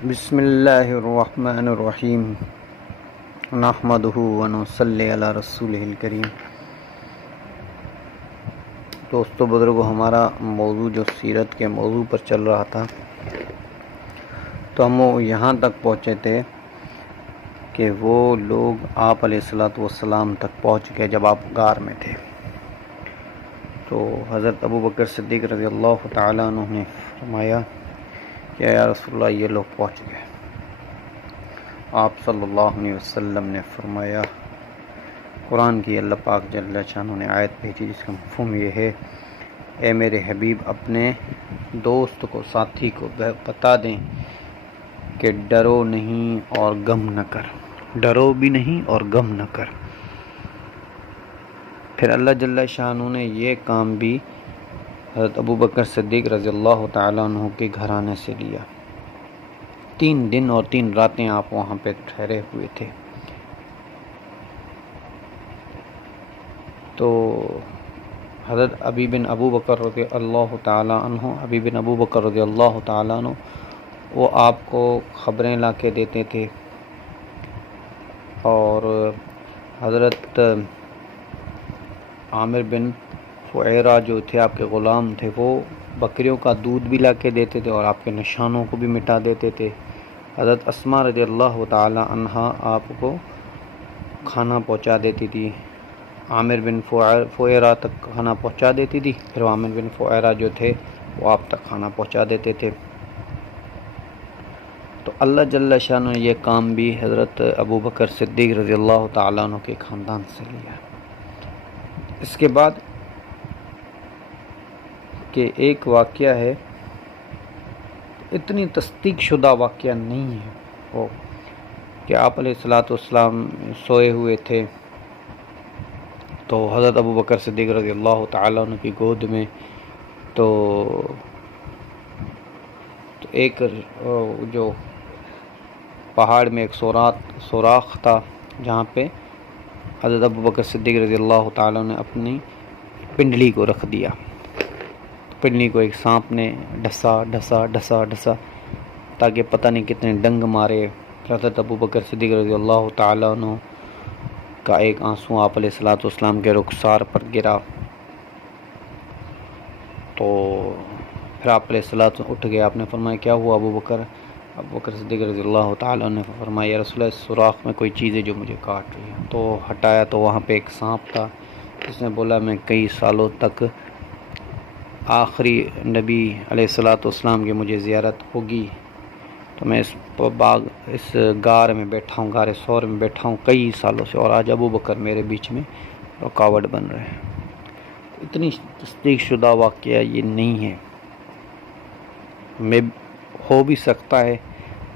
بسم اللہ الرحمن الرحیم نحمدہ ونصلی علی رسولہ الکریم۔ دوستو بزرگو، ہمارا موضوع جو سیرت کے موضوع پر چل رہا تھا، تو ہم یہاں تک پہنچے تھے کہ وہ لوگ آپ علیہ الصلوۃ والسلام تک پہنچ گئے جب آپ غار میں تھے۔ تو حضرت ابو بکر صدیق رضی اللہ تعالیٰ عنہ نے فرمایا کہ یا رسول اللہ، یہ لوگ پہنچ گئے۔ آپ صلی اللہ علیہ وسلم نے فرمایا، قرآن کی اللہ پاک جل شانہ نے آیت بھیجی جس کا مفہوم یہ ہے، اے میرے حبیب اپنے دوست کو، ساتھی کو بتا دیں کہ ڈرو نہیں اور غم نہ کر، ڈرو بھی نہیں اور غم نہ کر۔ پھر اللہ جل شانہ نے یہ کام بھی حضرت ابو بکر صدیق رضی اللہ تعالیٰ عنہ کے گھرانے سے لیا۔ 3 دن اور 3 راتیں آپ وہاں پہ ٹھہرے ہوئے تھے۔ تو حضرت ابی بن ابو بکر رضی اللہ تعالیٰ عنہ وہ آپ کو خبریں لا کے دیتے تھے، اور حضرت عامر بن فعیرہ جو تھے آپ کے غلام تھے، وہ بکریوں کا دودھ بھی لا کے دیتے تھے اور آپ کے نشانوں کو بھی مٹا دیتے تھے۔ حضرت اسماء رضی اللہ تعالی عنہا آپ کو کھانا پہنچا دیتی تھی، عامر بن فعیرہ تک کھانا پہنچا دیتی تھی، پھر عامر بن فعیرہ جو تھے وہ آپ تک کھانا پہنچا دیتے تھے۔ تو اللہ جل شانہ نے یہ کام بھی حضرت ابو بکر صدیق رضی اللہ تعالیٰ عنہ کے خاندان سے لیا۔ اس کے بعد کہ ایک واقعہ ہے، اتنی تصدیق شدہ واقعہ نہیں ہے وہ، کہ آپ علیہ الصلوۃ والسلام سوئے ہوئے تھے، تو حضرت ابو بکر صدیق رضی اللہ تعالیٰ عنہ کی گود میں تو ایک جو پہاڑ میں ایک سوراخ تھا جہاں پہ حضرت ابو بکر صدیق رضی اللہ تعالیٰ نے اپنی پنڈلی کو رکھ دیا۔ پنڈلی کو ایک سانپ نے ڈسا تاکہ پتہ نہیں کتنے ڈنگ مارے۔ حضرت ابو بکر صدیق رضی اللہ تعالیٰ عنہ کا ایک آنسو آپ علیہ الصلوۃ والسلام کے رخسار پر گرا، تو پھر آپ علیہ الصلوۃ اٹھ گئے۔ آپ نے فرمایا، کیا ہوا ابو بکر؟ ابو بکر صدیق رضی اللہ تعالیٰ عنہ نے فرمایا، یا رسول اللہ، اس سوراخ میں کوئی چیز ہے جو مجھے کاٹ رہی ہے۔ تو ہٹایا تو وہاں پہ ایک سانپ تھا، جس نے بولا میں کئی سالوں تک آخری نبی علیہ الصلوۃ والسلام کی مجھے زیارت ہوگی، تو میں اس غار میں بیٹھا ہوں، غار ثور میں بیٹھا ہوں کئی سالوں سے، اور آج ابو بکر میرے بیچ میں رکاوٹ بن رہے ہیں۔ اتنی تصدیق شدہ واقعہ یہ نہیں ہے، میں ہو بھی سکتا ہے،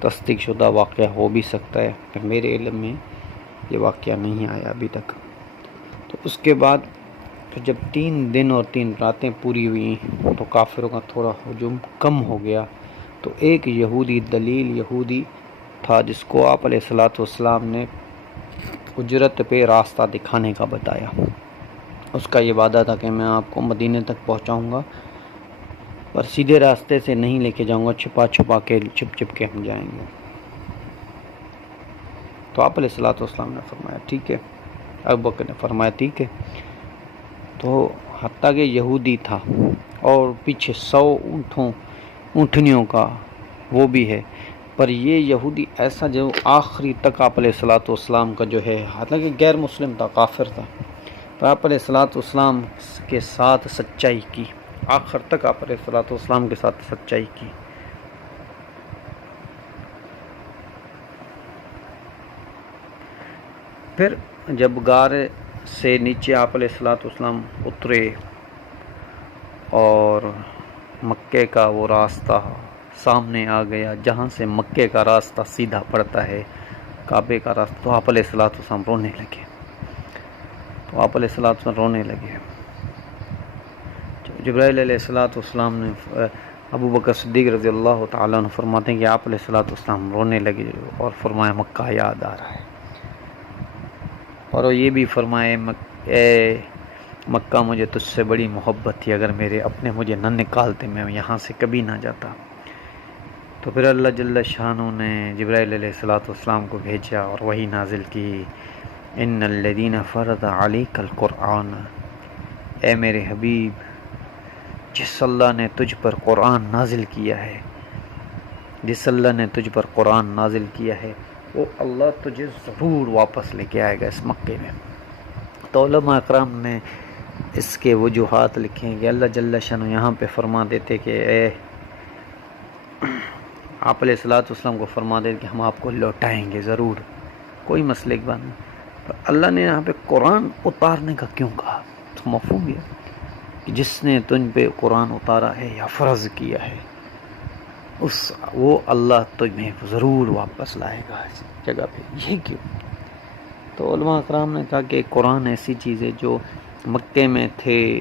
تصدیق شدہ واقعہ ہو بھی سکتا ہے، کہ میرے علم میں یہ واقعہ نہیں آیا ابھی تک۔ تو اس کے بعد پھر جب 3 دن اور 3 راتیں پوری ہوئیں تو کافروں کا تھوڑا ہجوم کم ہو گیا۔ تو ایک یہودی تھا جس کو آپ علیہ الصلوۃ والسلام نے اجرت پہ راستہ دکھانے کا بتایا۔ اس کا یہ وعدہ تھا کہ میں آپ کو مدینے تک پہنچاؤں گا، پر سیدھے راستے سے نہیں لے کے جاؤں گا، چھپا کے چھپ کے ہم جائیں گے۔ تو آپ علیہ الصلوۃ والسلام نے فرمایا ٹھیک ہے، ابو بکر نے فرمایا ٹھیک ہے۔ تو حتیٰ کہ یہودی تھا اور پیچھے 100 اونٹنیوں کا وہ بھی ہے، پر یہ یہودی ایسا جو آخری تک آپ علیہ الصلوۃ والسلام کا جو ہے، حالانکہ غیر مسلم تھا، کافر تھا، پر آپ علیہ الصلوۃ والسلام کے ساتھ سچائی کی، آخر تک آپ علیہ الصلوۃ والسلام کے ساتھ سچائی کی۔ پھر جب غار سے نیچے آپ علیہ الصلوۃ والسلام اترے اور مکے کا وہ راستہ سامنے آ گیا جہاں سے مکے کا راستہ سیدھا پڑتا ہے، کعبے کا راستہ، تو آپ علیہ الصلوۃ والسلام رونے لگے۔ جبرائیل علیہ الصلوۃ والسلام نے ابو بکر صدیق رضی اللہ تعالیٰ عنہ فرماتے ہیں کہ آپ علیہ الصلوۃ والسلام رونے لگے اور فرمایا مکہ یاد آ رہا ہے، اور وہ یہ بھی فرمائے اے مکہ، مجھے تجھ سے بڑی محبت تھی، اگر میرے اپنے مجھے نہ نکالتے میں یہاں سے کبھی نہ جاتا۔ تو پھر اللہ جل شانہ نے جبرائیل علیہ السلام کو بھیجا اور وہی نازل کی، ان الذین فرض علیک القرآن، اے میرے حبیب جس اللہ نے تجھ پر قرآن نازل کیا ہے، جس اللہ نے تجھ پر قرآن نازل کیا ہے وہ اللہ تجھے ضرور واپس لے کے آئے گا اس مکے میں۔ تو علماء اکرام نے اس کے وجوہات لکھیں کہ اللہ جل شانہ یہاں پہ فرما دیتے کہ اے آپ علیہ السلام کو فرما دیتے کہ ہم آپ کو لوٹائیں گے ضرور، کوئی مسئلے کی بات نہیں، پر اللہ نے یہاں پہ قرآن اتارنے کا کیوں کہا؟ تو مفہوم یہ کہ جس نے تجھ پہ قرآن اتارا ہے یا فرض کیا ہے وہ اللہ تمہیں ضرور واپس لائے گا اس جگہ پہ۔ یہ کیوں؟ تو علماء اکرام نے کہا کہ قرآن ایسی چیز ہے جو مکے میں تھے،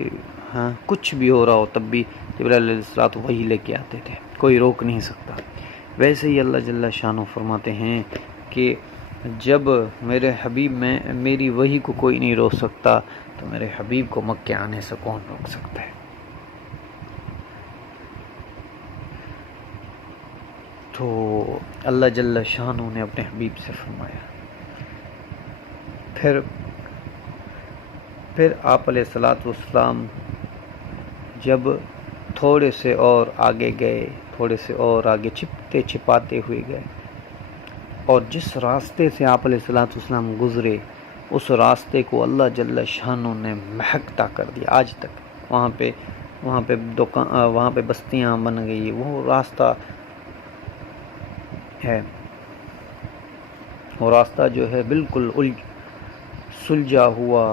ہاں کچھ بھی ہو رہا ہو تب بھی جبرائیل علیہ السلام وہی لے کے آتے تھے، کوئی روک نہیں سکتا۔ ویسے ہی اللہ جل شانہ فرماتے ہیں کہ جب میرے حبیب میں میری وحی کو کوئی نہیں روک سکتا تو میرے حبیب کو مکے آنے سے کون روک سکتا ہے؟ تو اللہ جل شانہ نے اپنے حبیب سے فرمایا۔ پھر آپ علیہ السلام جب تھوڑے سے اور آگے گئے، تھوڑے سے اور آگے چھپتے چھپاتے ہوئے گئے، اور جس راستے سے آپ علیہ السلام گزرے اس راستے کو اللہ جل شانہ نے مہکتا کر دیا آج تک۔ وہاں پہ بستیاں بن گئی، وہ راستہ ہے، وہ راستہ جو ہے بالکل سلجھا ہوا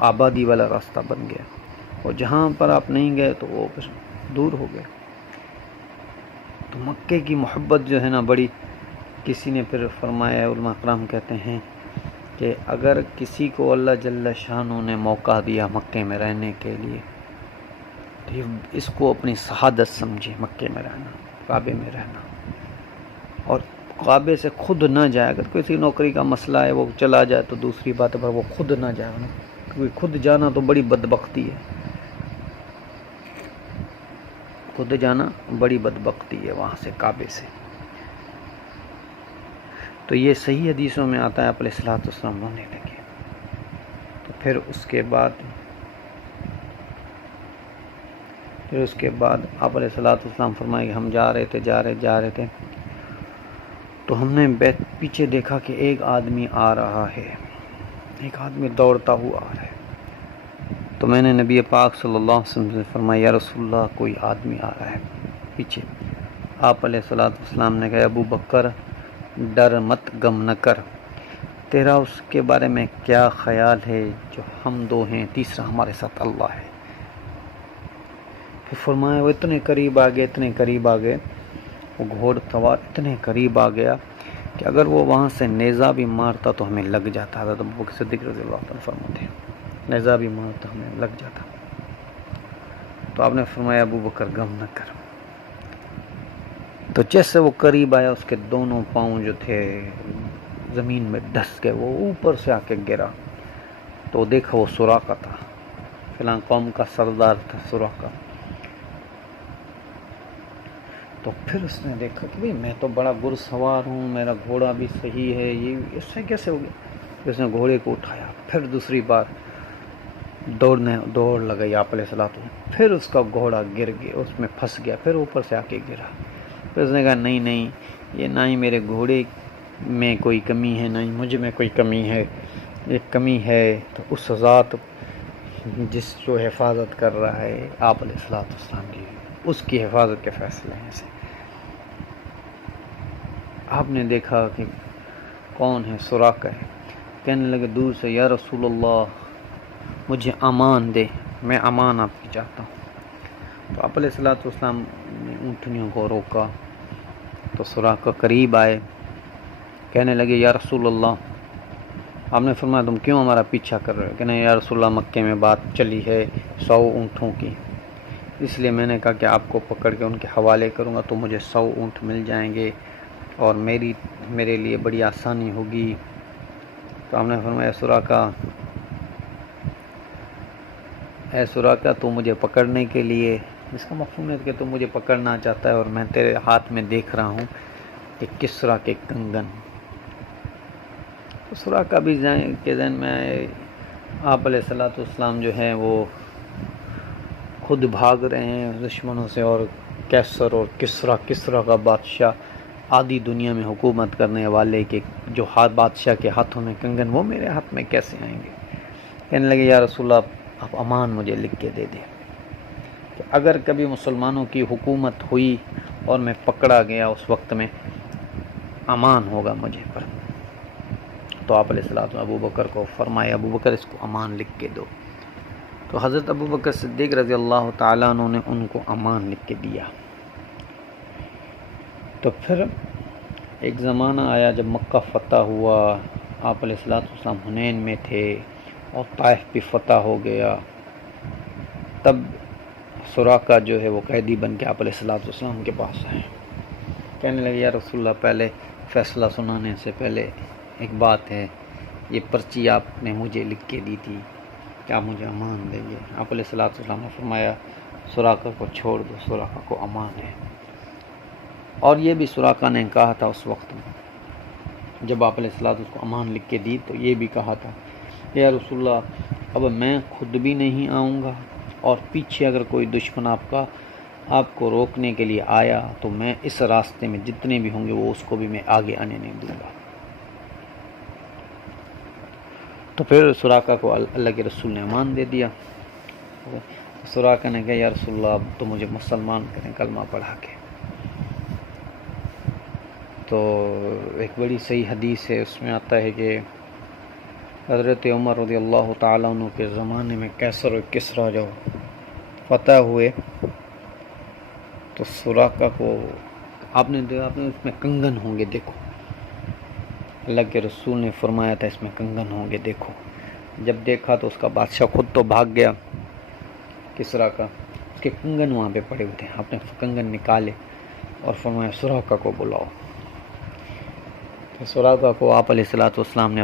آبادی والا راستہ بن گیا، اور جہاں پر آپ نہیں گئے تو وہ پھر دور ہو گئے۔ تو مکے کی محبت جو ہے نا بڑی، کسی نے پھر فرمایا، علماء اکرام کہتے ہیں کہ اگر کسی کو اللہ جل شانہ نے موقع دیا مکے میں رہنے کے لیے تو اس کو اپنی سعادت سمجھے، مکے میں رہنا، کعبے میں رہنا، اور کعبے سے خود نہ جائے۔ اگر کسی نوکری کا مسئلہ ہے وہ چلا جائے تو دوسری بات ہے، پر وہ خود نہ جائے، کیونکہ خود جانا تو بڑی بدبختی ہے، خود جانا بڑی بدبختی ہے وہاں سے، کعبے سے۔ تو یہ صحیح حدیثوں میں آتا ہے، آپ علیہ السلام رونے لگے۔ تو پھر اس کے بعد آپ علیہ السلام فرمائے کہ ہم جا رہے تھے تو ہم نے پیچھے دیکھا کہ ایک آدمی آ رہا ہے، ایک آدمی دوڑتا ہوا آ رہا ہے۔ تو میں نے نبی پاک صلی اللہ علیہ وسلم سے فرمایا، یا رسول اللہ کوئی آدمی آ رہا ہے پیچھے۔ آپ علیہ السلام نے کہا، ابو بکر ڈر مت، غم نہ کر، تیرا اس کے بارے میں کیا خیال ہے جو ہم دو ہیں، تیسرا ہمارے ساتھ اللہ ہے۔ پھر فرمایا وہ اتنے قریب آ گئے، وہ گھوڑ سوار اتنے قریب آ گیا کہ اگر وہ وہاں سے نیزہ بھی مارتا تو ہمیں لگ جاتا تھا۔ تو ابو بکر صدیق رضی اللہ عنہ فرماتے ہیں نیزہ بھی مارتا ہمیں لگ جاتا۔ تو آپ نے فرمایا ابو بکر غم نہ کر۔ تو جیسے وہ قریب آیا اس کے دونوں پاؤں جو تھے زمین میں ڈس گئے، وہ اوپر سے آ کے گرا۔ تو دیکھا وہ سراقہ تھا، فلاں قوم کا سردار تھا سراقہ۔ تو پھر اس نے دیکھا کہ بھئی میں تو بڑا گر سوار ہوں، میرا گھوڑا بھی صحیح ہے، یہ اس سے کیسے ہو گیا؟ پھر اس نے گھوڑے کو اٹھایا، پھر دوسری بار دوڑ لگائی آپ علیہ السلام، پھر اس کا گھوڑا گر گیا، اس میں پھنس گیا، پھر اوپر سے آ کے گرا۔ پھر اس نے کہا نہیں، یہ نہ ہی میرے گھوڑے میں کوئی کمی ہے، نہ ہی مجھ میں کوئی کمی ہے، ایک کمی ہے تو اس ذات جس جو حفاظت کر رہا ہے آپ علیہ السلام کی، اس کی حفاظت کے فیصلے ہیں سے۔ آپ نے دیکھا کہ کون ہے؟ سراقہ ہے۔ کہنے لگے دور سے، یا رسول اللہ مجھے امان دے، میں امان آپ کی چاہتا ہوں۔ تو آپ علیہ السلام نے اونٹنیوں کو روکا تو سراقہ قریب آئے، کہنے لگے یا رسول اللہ، آپ نے فرمایا تم کیوں ہمارا پیچھا کر رہے ہو؟ کہنے یا رسول اللہ مکے میں بات چلی ہے 100 اونٹوں کی، اس لیے میں نے کہا کہ آپ کو پکڑ کے ان کے حوالے کروں گا تو مجھے 100 اونٹ مل جائیں گے اور میرے لیے بڑی آسانی ہوگی۔ تو آپ نے فرمایا اے سراقہ تو مجھے پکڑنے کے لیے اس کا مفہوم ہے کہ تو مجھے پکڑنا چاہتا ہے اور میں تیرے ہاتھ میں دیکھ رہا ہوں کہ کسریٰ کے کنگن. سراقہ بھی کے ذہن میں آپ علیہ الصلوۃ والسلام جو ہیں وہ خود بھاگ رہے ہیں دشمنوں سے، اور کیسر اور کسریٰ کا بادشاہ آدھی دنیا میں حکومت کرنے والے کے جو بادشاہ کے ہاتھوں میں کنگن، وہ میرے ہاتھ میں کیسے آئیں گے؟ کہنے لگے یا رسول اللہ آپ امان مجھے لکھ کے دے دیں کہ اگر کبھی مسلمانوں کی حکومت ہوئی اور میں پکڑا گیا اس وقت میں امان ہوگا مجھے پر. تو آپ علیہ الصلوۃ والسلام ابو بکر کو فرمایا ابو بکر اس کو امان لکھ کے دو. تو حضرت ابو بکر صدیق رضی اللہ تعالیٰ عنہ نے ان کو امان لکھ کے دیا. تو پھر ایک زمانہ آیا جب مکہ فتح ہوا، آپ علیہ الصلوۃ والسلام حنین میں تھے اور طائف بھی فتح ہو گیا. تب سراقہ جو ہے وہ قیدی بن کے آپ علیہ الصلوۃ والسلام کے پاس آئے. کہنے لگے یا رسول اللہ پہلے فیصلہ سنانے سے پہلے ایک بات ہے، یہ پرچی آپ نے مجھے لکھ کے دی تھی، کیا مجھے امان دیں گے؟ آپ علیہ الصلوۃ والسلام نے فرمایا سراقہ کو چھوڑ دو، سراقہ کو امان ہے. اور یہ بھی سراقہ نے کہا تھا اس وقت میں جب آپ علیہ الصلوۃ والسلام کو امان لکھ کے دی، تو یہ بھی کہا تھا کہ یا رسول اللہ اب میں خود بھی نہیں آؤں گا، اور پیچھے اگر کوئی دشمن آپ کو روکنے کے لیے آیا تو میں اس راستے میں جتنے بھی ہوں گے وہ اس کو بھی میں آگے آنے نہیں دوں گا. تو پھر سراقہ کو اللہ کے رسول نے امان دے دیا. سراقہ نے کہا یا رسول اللہ اب تو مجھے مسلمان کریں کلمہ پڑھا کے. تو ایک بڑی صحیح حدیث ہے، اس میں آتا ہے کہ حضرت عمر رضی اللہ تعالیٰ عنہ کے زمانے میں کیسر و کسریٰ جو فتح ہوئے تو سراقہ کو آپ نے اس میں کنگن ہوں گے دیکھو، اللہ کے رسول نے فرمایا تھا اس میں کنگن ہوں گے دیکھو. جب دیکھا تو اس کا بادشاہ خود تو بھاگ گیا کسریٰ کا، اس کے کنگن وہاں پہ پڑے ہوئے تھے. آپ نے کنگن نکالے اور فرمایا سراقہ کو بلاؤ. تو سراقہ کو آپ علیہ الصلوۃ والسلام نے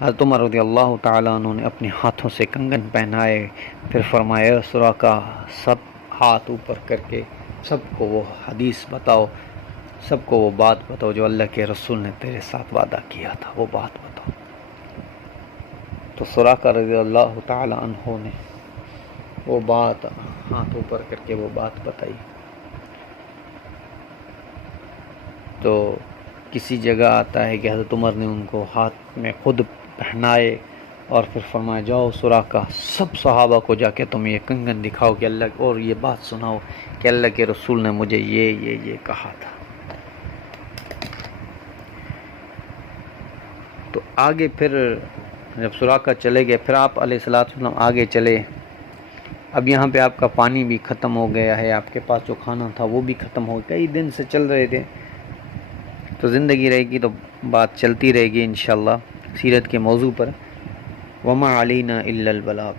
حضرت عمر رضی اللہ تعالیٰ عنہ نے اپنے ہاتھوں سے کنگن پہنائے. پھر فرمایا سراقہ سب ہاتھ اوپر کر کے سب کو وہ حدیث بتاؤ، سب کو وہ بات بتاؤ جو اللہ کے رسول نے تیرے ساتھ وعدہ کیا تھا، وہ بات بتاؤ. تو سراقہ رضی اللہ تعالیٰ عنہ نے وہ بات ہاتھ اوپر کر کے وہ بات بتائی. تو کسی جگہ آتا ہے کہ حضرت عمر نے ان کو ہاتھ میں خود پہنائے اور پھر فرمایا جاؤ سراقہ سب صحابہ کو جا کے تم یہ کنگن دکھاؤ کہ اللہ، اور یہ بات سناؤ کہ اللہ کے رسول نے مجھے یہ کہا تھا. تو آگے پھر جب سراقہ چلے گئے، پھر آپ علیہ الصلوۃ والسلام آگے چلے. اب یہاں پہ آپ کا پانی بھی ختم ہو گیا ہے، آپ کے پاس جو کھانا تھا وہ بھی ختم ہو گیا، کئی دن سے چل رہے تھے. تو زندگی رہے گی تو بات چلتی رہے گی انشاءاللہ سیرت کے موضوع پر. وما علینا الا البلاغ.